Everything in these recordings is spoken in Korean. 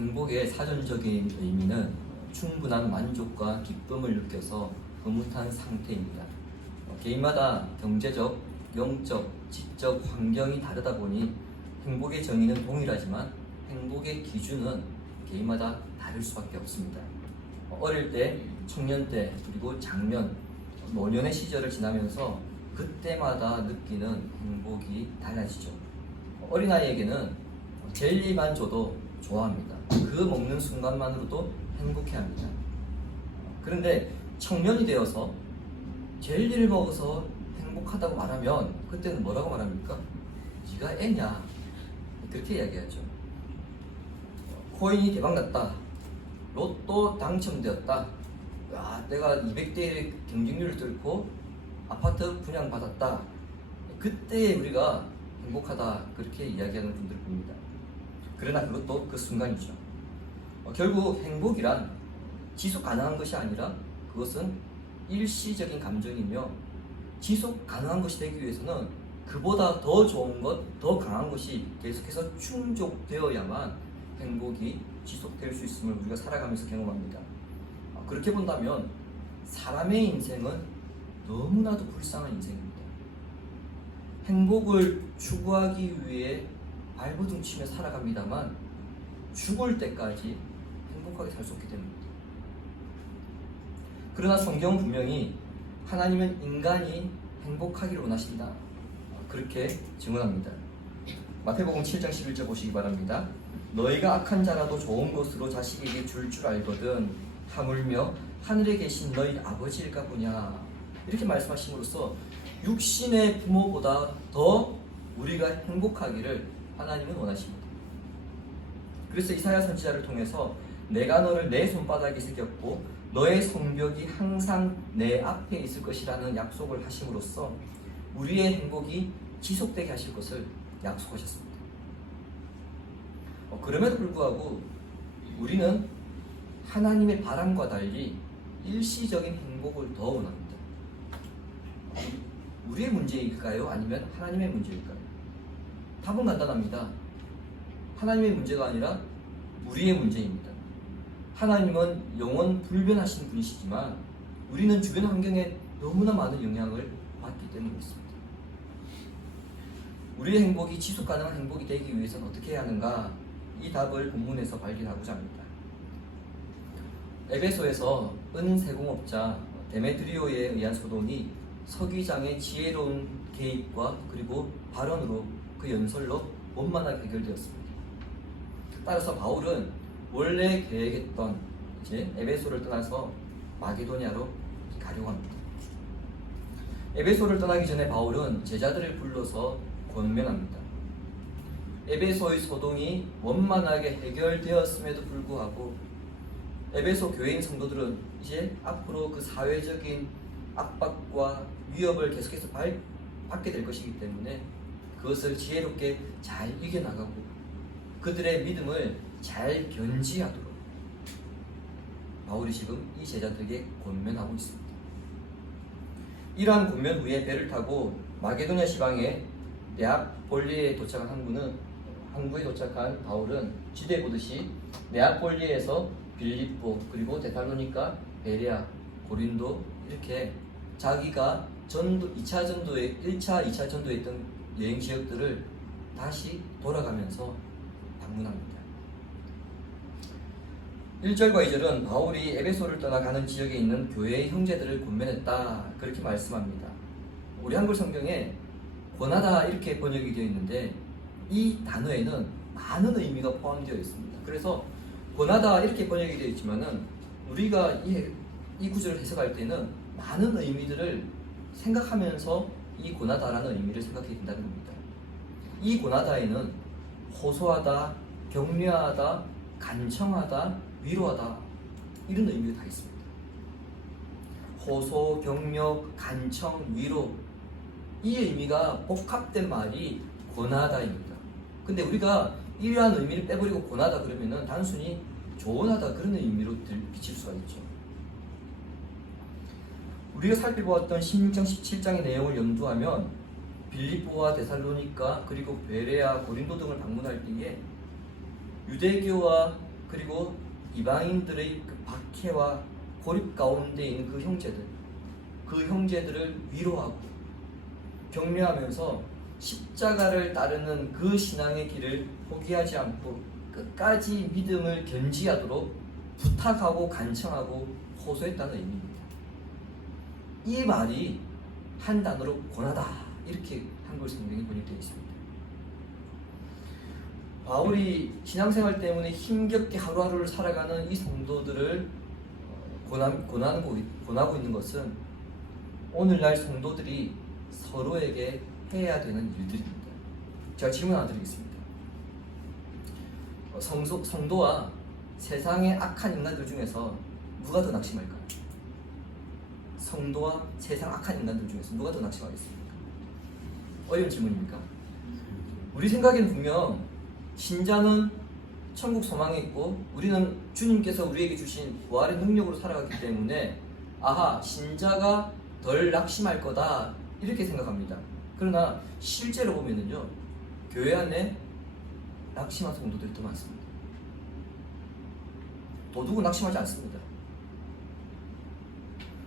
행복의 사전적인 의미는 충분한 만족과 기쁨을 느껴서 흐뭇한 상태입니다. 개인마다 경제적, 영적, 지적 환경이 다르다 보니 행복의 정의는 동일하지만 행복의 기준은 개인마다 다를 수밖에 없습니다. 어릴 때, 청년 때, 그리고 장년, 노년의 시절을 지나면서 그때마다 느끼는 행복이 달라지죠. 어린아이에게는 젤리만 줘도 좋아합니다. 그 먹는 순간만으로도 행복해합니다. 그런데 청년이 되어서 젤리를 먹어서 행복하다고 말하면 그때는 뭐라고 말합니까? 네가 애냐? 그렇게 이야기하죠. 코인이 대박났다. 로또 당첨되었다. 야, 내가 200대의 경쟁률을 뚫고 아파트 분양받았다. 그때 우리가 행복하다 그렇게 이야기하는 분들을 봅니다. 그러나 그것도 그 순간이죠. 결국 행복이란 지속 가능한 것이 아니라 그것은 일시적인 감정이며 지속 가능한 것이 되기 위해서는 그보다 더 좋은 것, 더 강한 것이 계속해서 충족되어야만 행복이 지속될 수 있음을 우리가 살아가면서 경험합니다. 그렇게 본다면 사람의 인생은 너무나도 불쌍한 인생입니다. 행복을 추구하기 위해 발버둥치며 살아갑니다만 죽을 때까지 행복하게 살 수 없기 때문입니다. 그러나 성경은 분명히 하나님은 인간이 행복하기를 원하신다. 그렇게 증언합니다. 마태복음 7장 11절 보시기 바랍니다. 너희가 악한 자라도 좋은 것으로 자식에게 줄 알거든 하물며 하늘에 계신 너희 아버지일까 보냐. 이렇게 말씀하심으로써 육신의 부모보다 더 우리가 행복하기를 하나님은 원하십니다. 그래서 이사야 선지자를 통해서 내가 너를 내 손바닥에 새겼고 너의 성벽이 항상 내 앞에 있을 것이라는 약속을 하심으로써 우리의 행복이 지속되게 하실 것을 약속하셨습니다. 그럼에도 불구하고 우리는 하나님의 바람과 달리 일시적인 행복을 더 원합니다. 우리의 문제일까요? 아니면 하나님의 문제일까요? 답은 간단합니다. 하나님의 문제가 아니라 우리의 문제입니다. 하나님은 영원 불변하신 분이시지만 우리는 주변 환경에 너무나 많은 영향을 받기 때문에 있습니다. 우리의 행복이 지속 가능한 행복이 되기 위해서는 어떻게 해야 하는가? 이 답을 본문에서 발견하고자 합니다. 에베소에서 은세공업자 데메드리오에 의한 소동이 서기장의 지혜로운 개입과 그리고 발언으로 그 연설로 원만하게 해결되었습니다. 따라서 바울은 원래 계획했던 이제 에베소를 떠나서 마게도냐로 가려고 합니다. 에베소를 떠나기 전에 바울은 제자들을 불러서 권면합니다. 에베소의 소동이 원만하게 해결되었음에도 불구하고 에베소 교회인 성도들은 이제 앞으로 그 사회적인 압박과 위협을 계속해서 받게 될 것이기 때문에 그것을 지혜롭게 잘 이겨나가고 그들의 믿음을 잘 견지하도록 바울이 지금 이 제자들에게 권면하고 있습니다. 이러한 권면 후에 배를 타고 마게도냐 시방의 네아폴리에 도착한 항구에 도착한 바울은 지도에 보듯이 네아폴리에서 빌립보 그리고 데살로니가, 베레아, 고린도 이렇게 자기가 1차 전도에 했던 여행 지역들을 다시 돌아가면서 방문합니다. 1절과 2절은 바울이 에베소를 떠나가는 지역에 있는 교회의 형제들을 권면했다 그렇게 말씀합니다. 우리 한글 성경에 권하다 이렇게 번역이 되어 있는데 이 단어에는 많은 의미가 포함되어 있습니다. 그래서 권하다 이렇게 번역이 되어 있지만은 우리가 이 구절을 해석할 때는 많은 의미들을 생각하면서 이 권하다라는 의미를 생각해야 된다는 겁니다. 이 권하다에는 호소하다, 격려하다, 간청하다, 위로하다 이런 의미가 다 있습니다. 호소, 격려, 간청, 위로 이 의미가 복합된 말이 권하다입니다. 근데 우리가 이러한 의미를 빼버리고 권하다 그러면은 단순히 조언하다 그런 의미로 비칠 수가 있죠. 우리가 살펴보았던 16장, 17장의 내용을 염두하면 빌립보와 데살로니가 그리고 베레아, 고린도 등을 방문할 때에 유대교와 그리고 이방인들의 그 박해와 고립 가운데 있는 그 형제들을 위로하고 격려하면서 십자가를 따르는 그 신앙의 길을 포기하지 않고 끝까지 믿음을 견지하도록 부탁하고 간청하고 호소했다는 의미입니다. 이 말이 한 단어로 고나다 이렇게 한글 성경에 번역되어 있습니다. 바울이 신앙생활 때문에 힘겹게 하루하루를 살아가는 이 성도들을 권하고 있는 것은 오늘날 성도들이 서로에게 해야 되는 일들입니다. 제가 질문 하나 드리겠습니다. 성도와 세상의 악한 인간들 중에서 누가 더 낙심할까요? 성도와 세상 악한 인간들 중에서 누가 더 낙심하겠습니까? 어려운 질문입니까? 우리 생각에는 분명 신자는 천국 소망이 있고 우리는 주님께서 우리에게 주신 부활의 능력으로 살아가기 때문에 아하, 신자가 덜 낙심할 거다 이렇게 생각합니다. 그러나 실제로 보면은요, 교회 안에 낙심한 성도들이 더 많습니다. 도둑은 낙심하지 않습니다.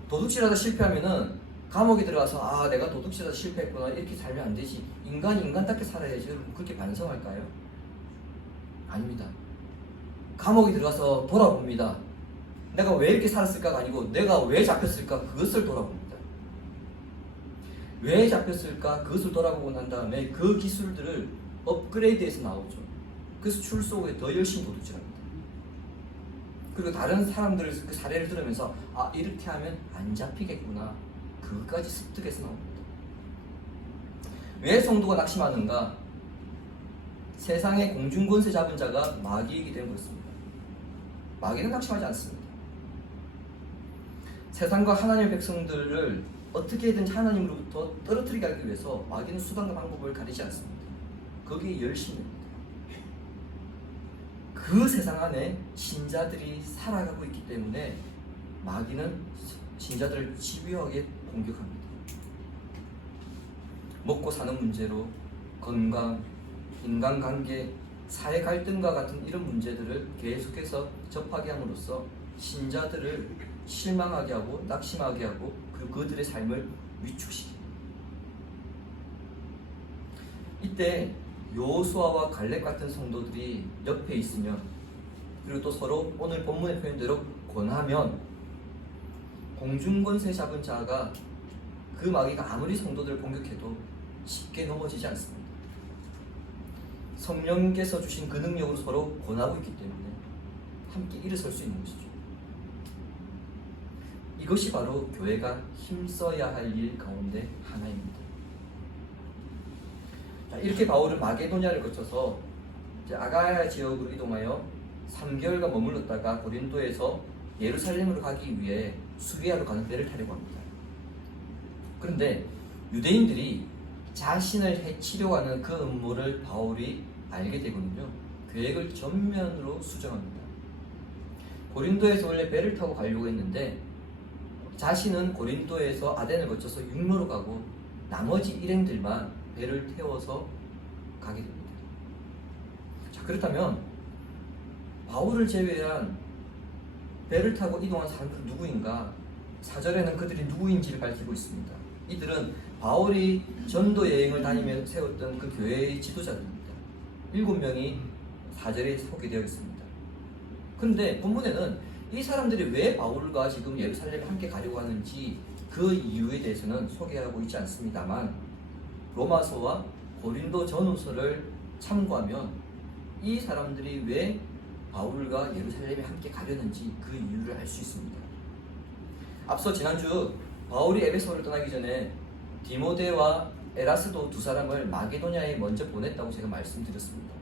도둑질하다 실패하면은 감옥에 들어가서 아, 내가 도둑질하다 실패했구나 이렇게 살면 안 되지, 인간이 인간답게 살아야지, 여러분 그렇게 반성할까요? 아닙니다. 감옥에 들어가서 돌아봅니다. 내가 왜 이렇게 살았을까가 아니고 내가 왜 잡혔을까 그것을 돌아봅니다. 왜 잡혔을까 그것을 돌아보고 난 다음에 그 기술들을 업그레이드해서 나오죠. 그래서 출소 후에 더 열심히 도둑질합니다. 그리고 다른 사람들 그 사례를 들으면서 아, 이렇게 하면 안 잡히겠구나, 그것까지 습득해서 나옵니다. 왜 성도가 낙심하는가? 세상의 공중권세 잡은 자가 마귀이기 때문에 그렇습니다. 마귀는 낙심하지 않습니다. 세상과 하나님의 백성들을 어떻게든 하나님으로부터 떨어뜨리게 하기 위해서 마귀는 수단과 방법을 가리지 않습니다. 거기에 열심입니다. 그 세상 안에 신자들이 살아가고 있기 때문에 마귀는 신자들을 집요하게 공격합니다. 먹고 사는 문제로 건강, 인간관계, 사회 갈등과 같은 이런 문제들을 계속해서 접하게 함으로써 신자들을 실망하게 하고 낙심하게 하고 그들의 삶을 위축시킵니다. 이때 여호수아와 갈렙 같은 성도들이 옆에 있으면, 그리고 또 서로 오늘 본문의 표현대로 권하면 공중권세 잡은 자가 그 마귀가 아무리 성도들을 공격해도 쉽게 넘어지지 않습니다. 성령께서 주신 그 능력으로 서로 권하고 있기 때문에 함께 일어설 수 있는 것이죠. 이것이 바로 교회가 힘써야 할 일 가운데 하나입니다. 자, 이렇게 바울은 마게도냐를 거쳐서 이제 아가야 지역으로 이동하여 3개월간 머물렀다가 고린도에서 예루살렘으로 가기 위해 수리아로 가는 배를 타려고 합니다. 그런데 유대인들이 자신을 해치려고 하는 그 음모를 바울이 알게 되거든요. 계획을 전면으로 수정합니다. 고린도에서 원래 배를 타고 가려고 했는데 자신은 고린도에서 아덴을 거쳐서 육로로 가고 나머지 일행들만 배를 태워서 가게 됩니다. 자, 그렇다면 바울을 제외한 배를 타고 이동한 사람들은 누구인가? 4절에는 그들이 누구인지를 밝히고 있습니다. 이들은 바울이 전도 여행을 다니며 세웠던 그 교회의 지도자들입니다. 7명이 4절에 소개되어 있습니다. 그런데 본문에는 이 사람들이 왜 바울과 지금 예루살렘에 함께 가려고 하는지 그 이유에 대해서는 소개하고 있지 않습니다만, 로마서와 고린도 전후서를 참고하면 이 사람들이 왜 바울과 예루살렘에 함께 가려는지 그 이유를 알 수 있습니다. 앞서 지난주 바울이 에베소를 떠나기 전에 디모데와 에라스도 두 사람을 마게도냐에 먼저 보냈다고 제가 말씀드렸습니다.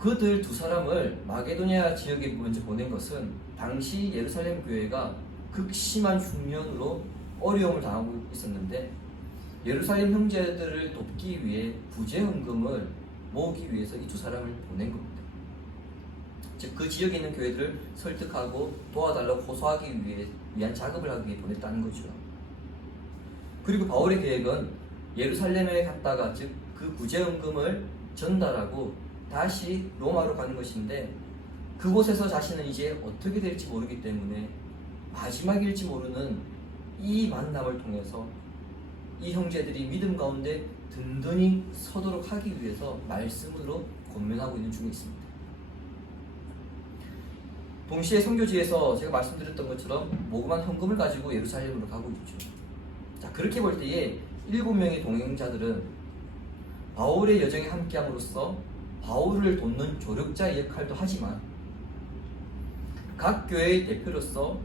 그들 두 사람을 마게도냐 지역에 먼저 보낸 것은 당시 예루살렘 교회가 극심한 흉년으로 어려움을 당하고 있었는데 예루살렘 형제들을 돕기 위해 부재헌금을 모으기 위해서 이 두 사람을 보낸 겁니다. 즉 그 지역에 있는 교회들을 설득하고 도와달라고 호소하기 위한 작업을 하기 위해 보냈다는 거죠. 그리고 바울의 계획은 예루살렘에 갔다가 즉 그 부재헌금을 전달하고 다시 로마로 가는 것인데 그곳에서 자신은 이제 어떻게 될지 모르기 때문에 마지막일지 모르는 이 만남을 통해서 이 형제들이 믿음 가운데 든든히 서도록 하기 위해서 말씀으로 권면하고 있는 중에 있습니다. 동시에 선교지에서 제가 말씀드렸던 것처럼 모금한 헌금을 가지고 예루살렘으로 가고 있죠. 자, 그렇게 볼 때에 7명의 동행자들은 바울의 여정에 함께함으로써 바울을 돕는 조력자의 역할도 하지만 각 교회의 대표로서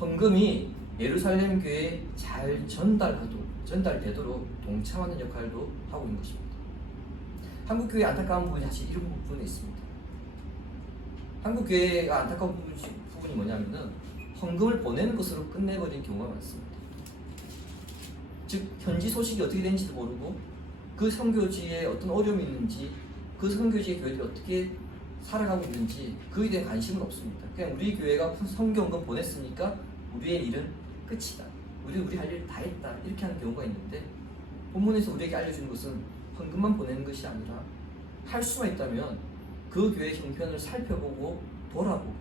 헌금이 예루살렘 교회에 잘 전달되도록 동참하는 역할도 하고 있는 것입니다. 한국 교회의 안타까운 부분이 사실 이런 부분에 있습니다. 한국 교회가 안타까운 부분이 뭐냐면은 헌금을 보내는 것으로 끝내버린 경우가 많습니다. 즉 현지 소식이 어떻게 되는지도 모르고 그 선교지에 어떤 어려움이 있는지 그 선교지의 교회들이 어떻게 살아가고 있는지 그에 대한 관심은 없습니다. 그냥 우리 교회가 선교헌금 보냈으니까 우리의 일은 끝이다. 우리 할 일 다 했다. 이렇게 하는 경우가 있는데 본문에서 우리에게 알려주는 것은 헌금만 보내는 것이 아니라 할 수만 있다면 그 교회의 형편을 살펴보고 돌아보고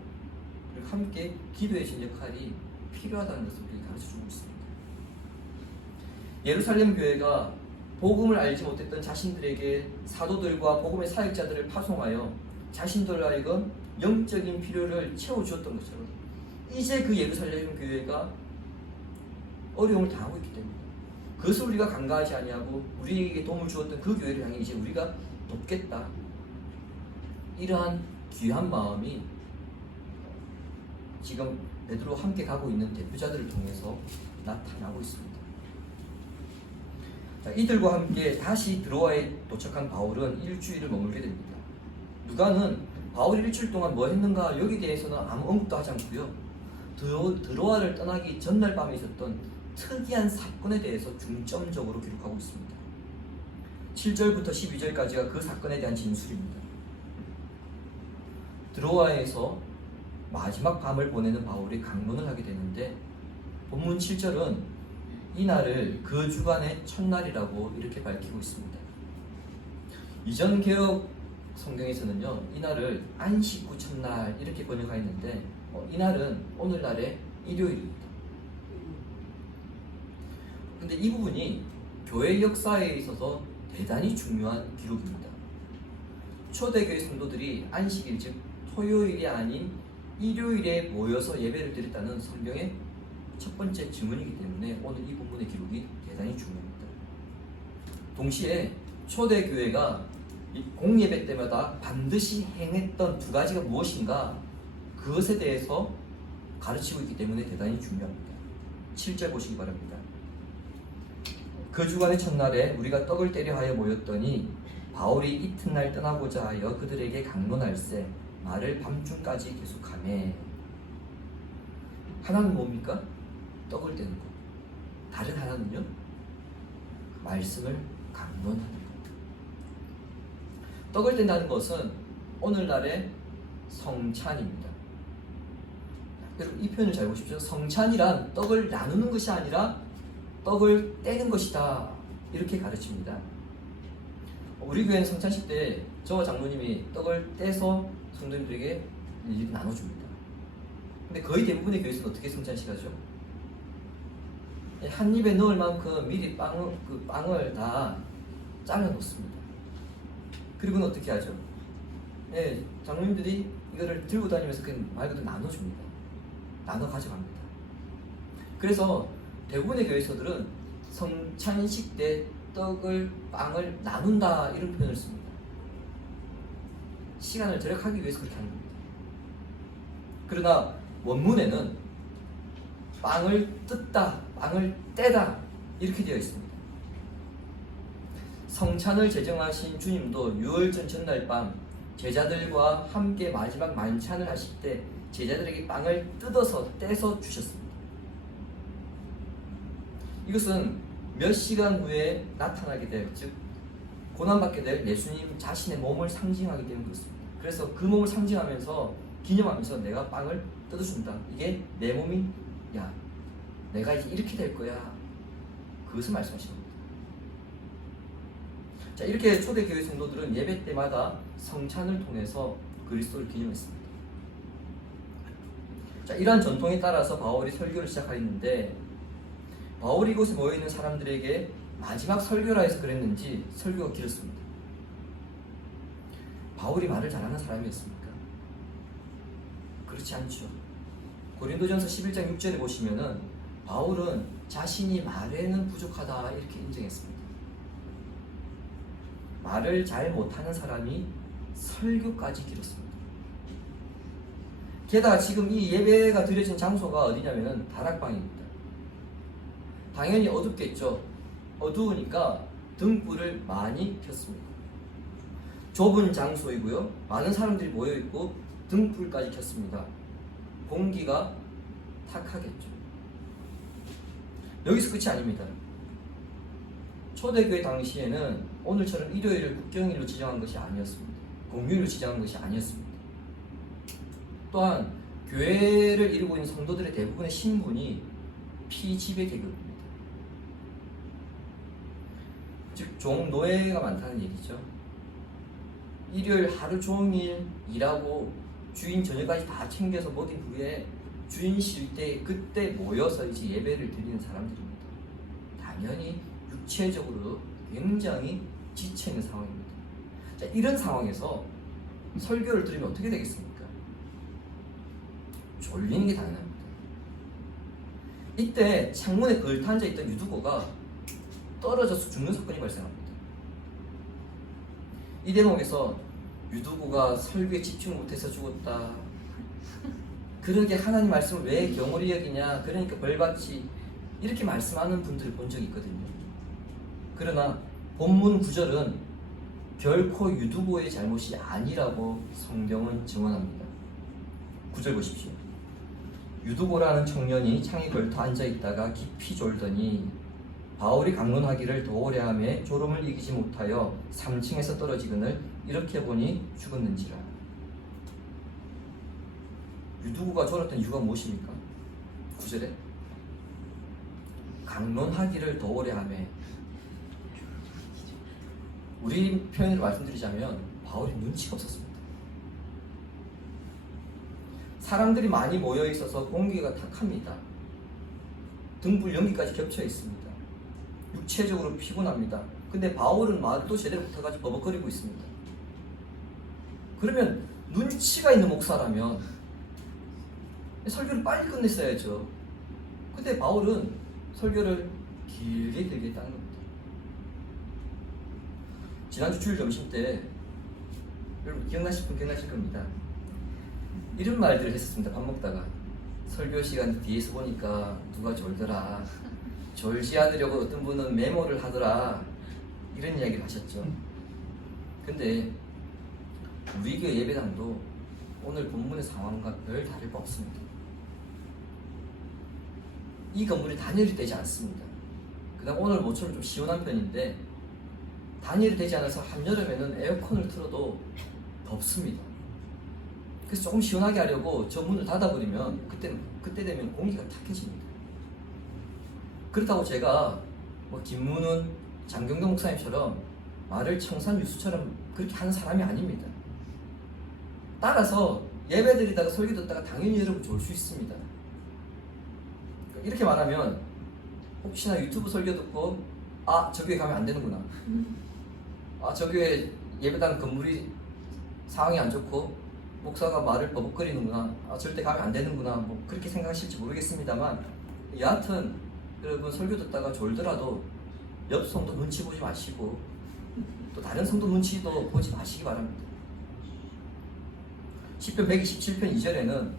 그리고 함께 기도해 준 역할이 필요하다는 것을 우리에게 가르쳐주고 있습니다. 예루살렘 교회가 복음을 알지 못했던 자신들에게 사도들과 복음의 사역자들을 파송하여 자신들로 하여금 영적인 필요를 채워주었던 것처럼 이제 그 예루살렘 교회가 어려움을 당하고 있기 때문에 그것을 우리가 간과하지 아니하고 우리에게 도움을 주었던 그 교회를 향해 이제 우리가 돕겠다. 이러한 귀한 마음이 지금 베드로와 함께 가고 있는 대표자들을 통해서 나타나고 있습니다. 자, 이들과 함께 다시 드로아에 도착한 바울은 일주일을 머물게 됩니다. 누가는 바울이 일주일 동안 뭐 했는가 여기에 대해서는 아무 언급도 하지 않고요. 드로아를 떠나기 전날 밤에 있었던 특이한 사건에 대해서 중점적으로 기록하고 있습니다. 7절부터 12절까지가 그 사건에 대한 진술입니다. 드로아에서 마지막 밤을 보내는 바울이 강론을 하게 되는데 본문 7절은 이날을 그 주간의 첫날이라고 이렇게 밝히고 있습니다. 이전 개혁 성경에서는요 이날을 안식 후 첫날 이렇게 번역하였는데 이날은 오늘날의 일요일입니다. 근데 이 부분이 교회 역사에 있어서 대단히 중요한 기록입니다. 초대교회 성도들이 안식일 즉 토요일이 아닌 일요일에 모여서 예배를 드렸다는 성경의 첫 번째 증언이기 때문에 오늘 이 본문의 기록이 대단히 중요합니다. 동시에 초대교회가 공예배 때마다 반드시 행했던 두 가지가 무엇인가 그것에 대해서 가르치고 있기 때문에 대단히 중요합니다. 7절 보시기 바랍니다. 그 주간의 첫날에 우리가 떡을 떼려 하여 모였더니 바울이 이튿날 떠나고자 하여 그들에게 강론할세 말을 밤중까지 계속하매. 하나는 뭡니까? 떡을 떼는 것. 다른 하나는요? 말씀을 강론하는 것. 떡을 뗀다는 것은 오늘날의 성찬입니다. 여러분 이 표현을 잘 보십시오. 성찬이란 떡을 나누는 것이 아니라 떡을 떼는 것이다. 이렇게 가르칩니다. 우리 교회는 성찬식 때 저와 장로님이 떡을 떼서 성도님들에게 일일이 나눠줍니다. 근데 거의 대부분의 교회에서는 어떻게 성찬식 하죠? 한 입에 넣을 만큼 미리 빵을 다 잘라 놓습니다. 그리고는 어떻게 하죠? 장로님들이 이거를 들고 다니면서 그냥 말 그대로 나눠줍니다. 나눠 가져갑니다. 그래서 대부분의 교회에서들은 성찬식 때 빵을 나눈다 이런 표현을 씁니다. 시간을 절약하기 위해서 그렇게 하는 겁니다. 그러나 원문에는 빵을 뜯다, 빵을 떼다 이렇게 되어 있습니다. 성찬을 제정하신 주님도 유월절 전날 밤 제자들과 함께 마지막 만찬을 하실 때 제자들에게 빵을 뜯어서 떼서 주셨습니다. 이것은 몇 시간 후에 나타나게 될, 즉 고난받게 될 예수님 자신의 몸을 상징하기 때문에 그렇습니다. 그래서 그 몸을 상징하면서 기념하면서 내가 빵을 뜯어준다. 이게 내 몸이 내가 이제 이렇게 될 거야. 그것을 말씀하시는 겁니다. 자, 이렇게 초대교회 성도들은 예배 때마다 성찬을 통해서 그리스도를 기념했습니다. 자, 이러한 전통에 따라서 바울이 설교를 시작하였는데 바울이 이곳에 모여있는 사람들에게 마지막 설교라 해서 그랬는지 설교가 길었습니다. 바울이 말을 잘하는 사람이었습니까? 그렇지 않죠. 고린도전서 11장 6절에 보시면은 바울은 자신이 말에는 부족하다 이렇게 인정했습니다. 말을 잘 못하는 사람이 설교까지 길었습니다. 게다가 지금 이 예배가 드려진 장소가 어디냐면은 다락방입니다. 당연히 어둡겠죠. 어두우니까 등불을 많이 켰습니다. 좁은 장소이고요. 많은 사람들이 모여있고 등불까지 켰습니다. 공기가 탁하겠죠. 여기서 끝이 아닙니다. 초대교회 당시에는 오늘처럼 일요일을 국경일로 지정한 것이 아니었습니다. 공휴일로 지정한 것이 아니었습니다. 또한 교회를 이루고 있는 성도들의 대부분의 신분이 피지배 계급입니다. 즉 종노예가 많다는 얘기죠. 일요일 하루 종일 일하고 주인 저녁까지 다 챙겨서 먹인 후에 주인 쉴 때 그때 모여서 이제 예배를 드리는 사람들입니다. 당연히 육체적으로 굉장히 지쳐있는 상황입니다. 자, 이런 상황에서 설교를 들으면 어떻게 되겠습니까? 졸리는 게 당연합니다. 이때 창문에 걸터앉아 있던 유두고가 떨어져서 죽는 사건이 발생합니다. 이 대목에서 유두고가 설교에 집중 못해서 죽었다. 그러게 하나님 말씀을 왜 경홀히 여기냐. 그러니까 벌받지. 이렇게 말씀하는 분들을 본 적이 있거든요. 그러나 본문 구절은 결코 유두고의 잘못이 아니라고 성경은 증언합니다. 9절 보십시오. 유두고라는 청년이 창에 걸터 앉아있다가 깊이 졸더니 바울이 강론하기를 더 오래 하며 졸음을 이기지 못하여 3층에서 떨어지거늘 이렇게 보니 죽었는지라. 유두고가 졸았던 이유가 무엇입니까? 9절에 강론하기를 더 오래 하며. 우리 표현으로 말씀드리자면 바울이 눈치가 없었습니다. 사람들이 많이 모여 있어서 공기가 탁합니다. 등불 연기까지 겹쳐 있습니다. 육체적으로 피곤합니다. 근데 바울은 말도 제대로 못해가지고 버벅거리고 있습니다. 그러면 눈치가 있는 목사라면 설교를 빨리 끝냈어야죠. 근데 바울은 설교를 길게 했다는 겁니다. 지난주 주일 점심 때 여러분 기억나실 분 기억나실 겁니다. 이런 말들을 했었습니다. 밥 먹다가 설교 시간 뒤에서 보니까 누가 졸더라. 졸지 않으려고 어떤 분은 메모를 하더라. 이런 이야기를 하셨죠. 근데 우리 교회 예배당도 오늘 본문의 상황과 별 다를 바 없습니다. 이 건물이 단열이 되지 않습니다. 그다음 오늘 모처럼 좀 시원한 편인데 단열이 되지 않아서 한여름에는 에어컨을 틀어도 덥습니다. 그래서 조금 시원하게 하려고 저 문을 닫아버리면 그때 되면 공기가 탁해집니다. 그렇다고 제가 뭐 김문훈, 장경동 목사님처럼 말을 청산유수처럼 그렇게 하는 사람이 아닙니다. 따라서 예배 드리다가 설교 듣다가 당연히 여러분 좋을 수 있습니다. 이렇게 말하면 혹시나 유튜브 설교 듣고 저 교회 가면 안 되는구나. 저 교회 예배당 건물이 상황이 안 좋고 목사가 말을 버벅거리는구나. 절대 가면 안 되는구나. 뭐 그렇게 생각하실지 모르겠습니다만 여하튼 여러분 설교 듣다가 졸더라도 옆 성도 눈치 보지 마시고 또 다른 성도 눈치도 보지 마시기 바랍니다. 시편 127편 2절에는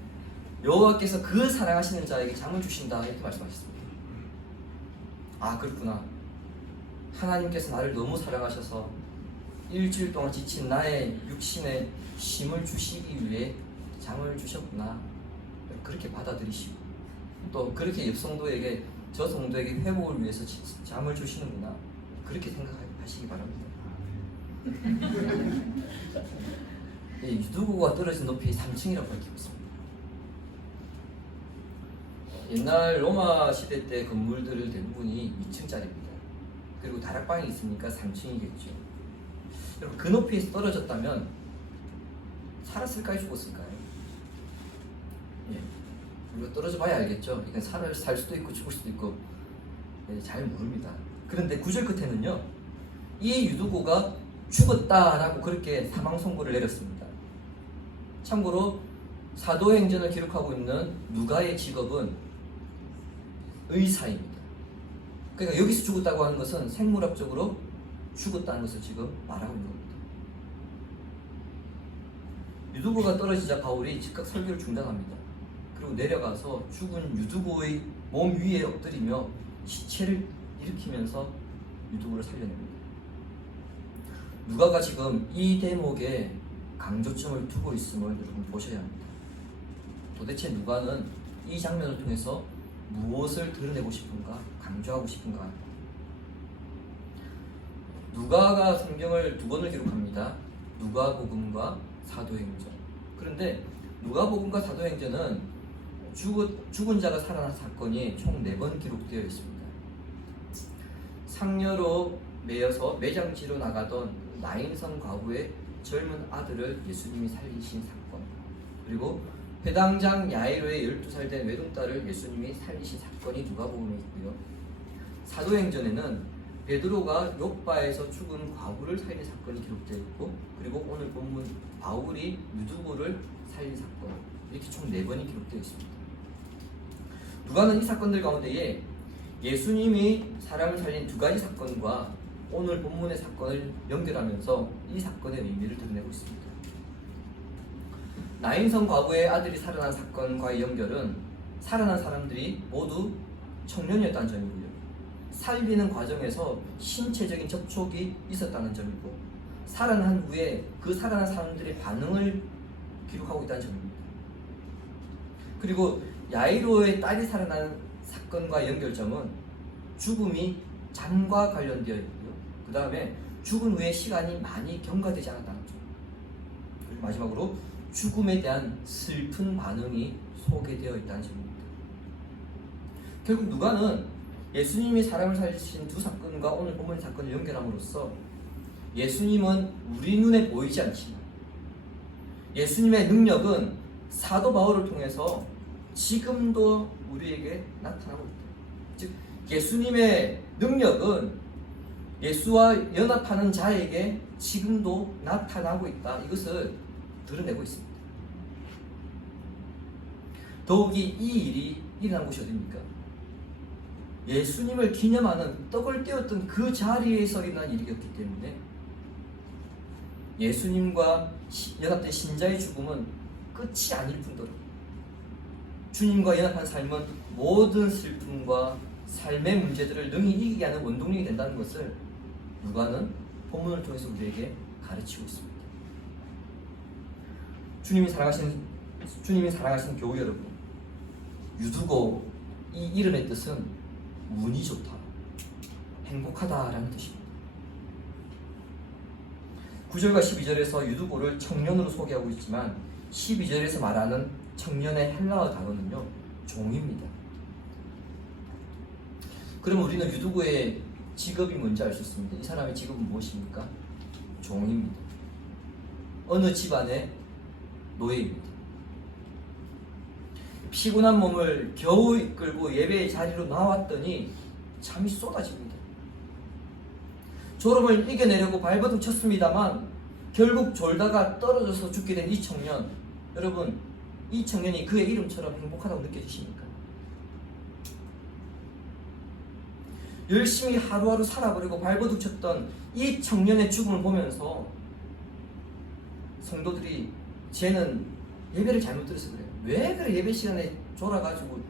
여호와께서 그 사랑하시는 자에게 잠을 주신다 이렇게 말씀하셨습니다. 그렇구나. 하나님께서 나를 너무 사랑하셔서 일주일 동안 지친 나의 육신에 쉼을 주시기 위해 잠을 주셨구나. 그렇게 받아들이시고 또 그렇게 옆 성도에게 저 성도에게 회복을 위해서 잠을 주시는구나. 그렇게 생각하시기 바랍니다. 유두고가 떨어진 높이 3층이라고 밝히고 있습니다. 옛날 로마 시대 때 건물들 대부분이 2층짜리입니다. 그리고 다락방이 있으니까 3층이겠죠. 여러분 그 높이에서 떨어졌다면 살았을까요? 죽었을까요? 예. 우리가 떨어져 봐야 알겠죠. 이건 살 수도 있고 죽을 수도 있고 잘 모릅니다. 그런데 9절 끝에는요, 이 유두고가 죽었다라고 그렇게 사망 선고를 내렸습니다. 참고로 사도행전을 기록하고 있는 누가의 직업은 의사입니다. 그러니까 여기서 죽었다고 하는 것은 생물학적으로 죽었다는 것을 지금 말하고 있는 겁니다. 유두고가 떨어지자 바울이 즉각 설교를 중단합니다. 그리고 내려가서 죽은 유두고의 몸 위에 엎드리며 시체를 일으키면서 유두고를 살려냅니다. 누가가 지금 이 대목에 강조점을 두고 있음을 여러분 보셔야 합니다. 도대체 누가는 이 장면을 통해서 무엇을 드러내고 싶은가, 강조하고 싶은가? 누가가 성경을 두 권을 기록합니다. 누가복음과 사도행전. 그런데 누가복음과 사도행전은 죽은 자가 살아난 사건이 총 4번 기록되어 있습니다. 상녀로 매여서 매장지로 나가던 나인성 과부의 젊은 아들을 예수님이 살리신 사건, 그리고 회당장 야이로의 12살 된 외동딸을 예수님이 살리신 사건이 누가복음에 있고요. 사도행전에는 베드로가 욥바에서 죽은 과부를 살린 사건이 기록되어 있고, 그리고 오늘 본문 바울이 유두고를 살린 사건, 이렇게 총 4번이 기록되어 있습니다. 누가는 이 사건들 가운데에 예수님이 사람을 살린 2가지 사건과 오늘 본문의 사건을 연결하면서 이 사건의 의미를 드러내고 있습니다. 나인성 과부의 아들이 살아난 사건과의 연결은 살아난 사람들이 모두 청년이었다는 점이고요. 살리는 과정에서 신체적인 접촉이 있었다는 점이고, 살아난 후에 그 살아난 사람들의 반응을 기록하고 있다는 점입니다. 그리고 야이로의 딸이 살아난 사건과 연결점은 죽음이 잠과 관련되어 있고요. 그 다음에 죽은 후에 시간이 많이 경과되지 않았다는 점. 그리고 마지막으로 죽음에 대한 슬픈 반응이 소개되어 있다는 점입니다. 결국 누가는 예수님이 사람을 살리신 2 사건과 오늘 본문 사건을 연결함으로써 예수님은 우리 눈에 보이지 않지만 예수님의 능력은 사도 바울을 통해서 지금도 우리에게 나타나고 있다. 즉 예수님의 능력은 예수와 연합하는 자에게 지금도 나타나고 있다. 이것을 드러내고 있습니다. 더욱이 이 일이 일어난 곳이 어디입니까? 예수님을 기념하는 떡을 떼었던 그 자리에서 일어난 일이었기 때문에 예수님과 연합된 신자의 죽음은 끝이 아닐 뿐더러 주님과 연합한 삶은 모든 슬픔과 삶의 문제들을 능히 이기게 하는 원동력이 된다는 것을 누가는 본문을 통해서 우리에게 가르치고 있습니다. 주님이 사랑하시는 교우 여러분, 유두고 이 이름의 뜻은 운이 좋다, 행복하다라는 뜻입니다. 9절과 12절에서 유두고를 청년으로 소개하고 있지만 12절에서 말하는 청년의 헬라어 단어는요, 종입니다. 그럼 우리는 유두고의 직업이 뭔지 알 수 있습니다. 이 사람의 직업은 무엇입니까? 종입니다. 어느 집안의 노예입니다. 피곤한 몸을 겨우 이끌고 예배의 자리로 나왔더니 잠이 쏟아집니다. 졸음을 이겨내려고 발버둥 쳤습니다만 결국 졸다가 떨어져서 죽게 된 이 청년, 여러분, 이 청년이 그의 이름처럼 행복하다고 느껴지십니까? 열심히 하루하루 살아버리고 발버둥 쳤던 이 청년의 죽음을 보면서 성도들이 쟤는 예배를 잘못 들어서 그래요. 왜 그래 예배 시간에 졸아가지고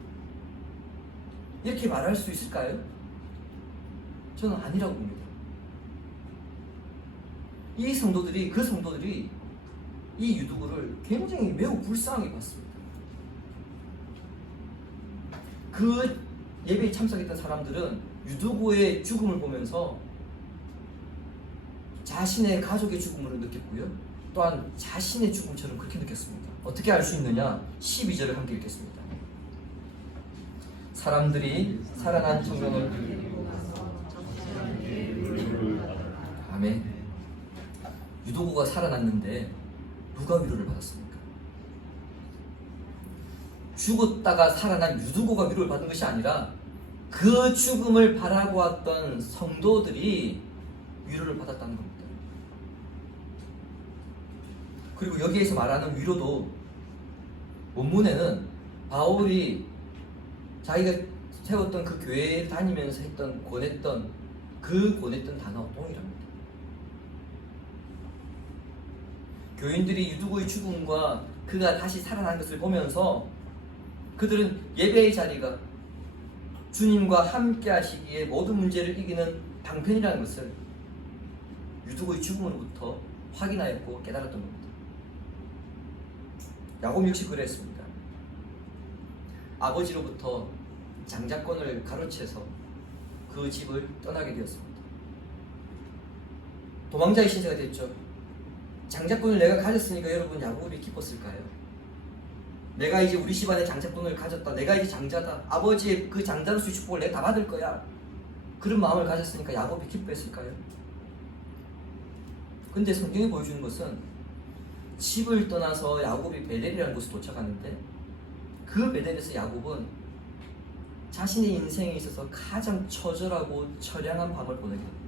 이렇게 말할 수 있을까요? 저는 아니라고 봅니다. 그 성도들이 이 유두고를 굉장히 매우 불쌍하게 봤습니다. 그 예배에 참석했던 사람들은 유두고의 죽음을 보면서 자신의 가족의 죽음으로 느꼈고요, 또한 자신의 죽음처럼 그렇게 느꼈습니다. 어떻게 알 수 있느냐? 12절을 함께 읽겠습니다. 사람들이 살아난 청년을 아멘. 유두고가 살아났는데 누가 위로를 받았습니까? 죽었다가 살아난 유두고가 위로를 받은 것이 아니라 그 죽음을 바라보았던 성도들이 위로를 받았다는 겁니다. 그리고 여기에서 말하는 위로도 원문에는 바울이 자기가 세웠던 그 교회에 다니면서 권했던 단어와 동일합니다. 교인들이 유두고의 죽음과 그가 다시 살아난 것을 보면서 그들은 예배의 자리가 주님과 함께 하시기에 모든 문제를 이기는 방편이라는 것을 유두고의 죽음으로부터 확인하였고 깨달았던 겁니다. 야곱 역시 그랬습니다. 아버지로부터 장자권을 가로채서 그 집을 떠나게 되었습니다. 도망자의 신세가 됐죠. 장자권을 내가 가졌으니까 여러분 야곱이 기뻤을까요? 내가 이제 우리 집안의 장자권을 가졌다. 내가 이제 장자다. 아버지의 그 장자로서의 축복을 내가 다 받을 거야. 그런 마음을 가졌으니까 야곱이 기뻐했을까요? 근데 성경이 보여주는 것은 집을 떠나서 야곱이 베델이라는 곳에 도착하는데 그 베델에서 야곱은 자신의 인생에 있어서 가장 처절하고 처량한 밤을 보내게 됩니다.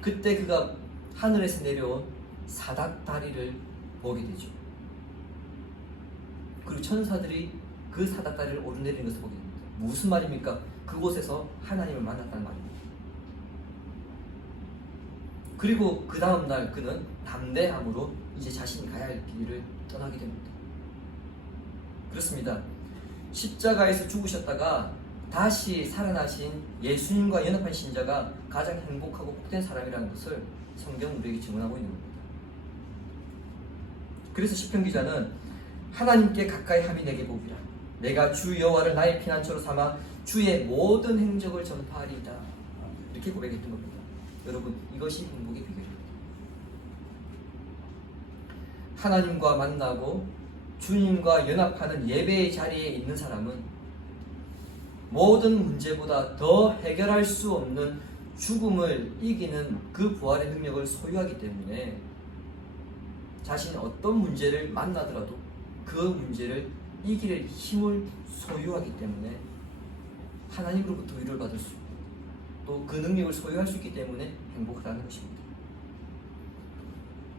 그때 그가 하늘에서 내려온 사닥다리를 보게 되죠. 그리고 천사들이 그 사닥다리를 오르내리는 것을 보게 됩니다. 무슨 말입니까? 그곳에서 하나님을 만났다는 말입니다. 그리고 그 다음날 그는 담대함으로 이제 자신이 가야 할 길을 떠나게 됩니다. 그렇습니다. 십자가에서 죽으셨다가 다시 살아나신 예수님과 연합한 신자가 가장 행복하고 복된 사람이라는 것을 성경은 우리에게 증언하고 있는 겁니다. 그래서 시편 기자는 하나님께 가까이 함이 내게 복이라. 내가 주 여호와를 나의 피난처로 삼아 주의 모든 행적을 전파하리이다. 이렇게 고백했던 겁니다. 여러분, 이것이 행복의 비결입니다. 하나님과 만나고 주님과 연합하는 예배의 자리에 있는 사람은 모든 문제보다 더 해결할 수 없는 죽음을 이기는 그 부활의 능력을 소유하기 때문에 자신이 어떤 문제를 만나더라도 그 문제를 이길 힘을 소유하기 때문에 하나님으로부터 위로를 받을 수 있고 또 그 능력을 소유할 수 있기 때문에 행복하다는 것입니다.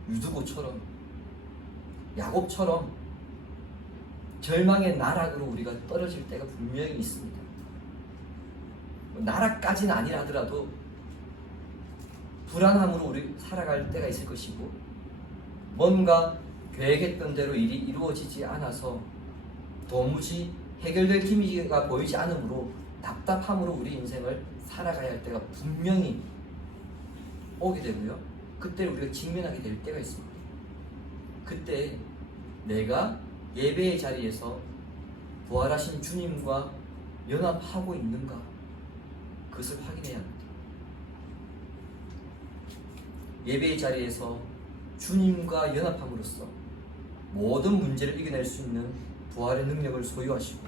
유두고처럼 야곱처럼 절망의 나락으로 우리가 떨어질 때가 분명히 있습니다. 나락까지는 아니라 하더라도 불안함으로 우리 살아갈 때가 있을 것이고 뭔가 계획했던 대로 일이 이루어지지 않아서 도무지 해결될 기미가 보이지 않으므로 답답함으로 우리 인생을 살아가야 할 때가 분명히 오게 되고요. 그때 우리가 직면하게 될 때가 있습니다. 그때 내가 예배의 자리에서 부활하신 주님과 연합하고 있는가 그것을 확인해야 합니다. 예배의 자리에서 주님과 연합함으로써 모든 문제를 이겨낼 수 있는 부활의 능력을 소유하시고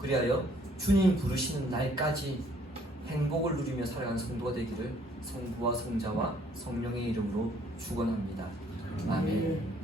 그리하여 주님 부르시는 날까지 행복을 누리며 살아가는 성도가 되기를 성부와 성자와 성령의 이름으로 축원합니다. 아멘.